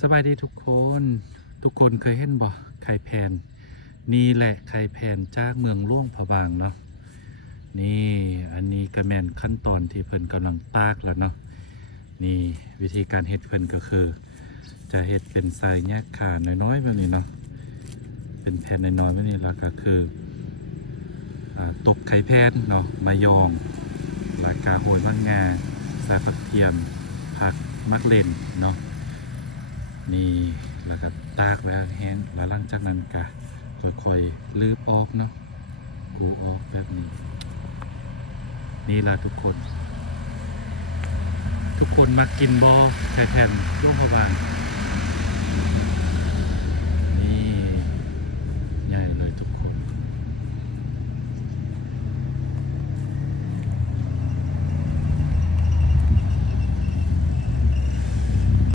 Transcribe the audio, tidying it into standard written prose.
สบายดีทุกคน ทุกคนเคยเห็นบ่ไข่แผ่นนี่แหละไข่แผ่นจากเมืองหลวงพะบางเนาะนี่อันนี้ก็แม่นขั้นตอนที่เพิ่นกำลังตากแล้วเนาะนี่วิธีการเฮ็ดเพิ่นก็คือ จะเฮ็ดเป็นทรายแยกขาน้อยๆแบบนี้เนาะเป็นแผ่นน้อยๆแบบนี้แล้วก็คือตบไข่แผ่นเนาะมายองแล้วก็โหยมะงาใส่ผักเทียมผักมักเล่นเนาะนี่แล้วก็ตากไว้แห้งแล้วหลังจากนั้นก็ค่อยๆลืบออกเนาะกูออกแบบนี้นี่แหละทุกคนมากินบอไข่แผ่นร่วงพะบาง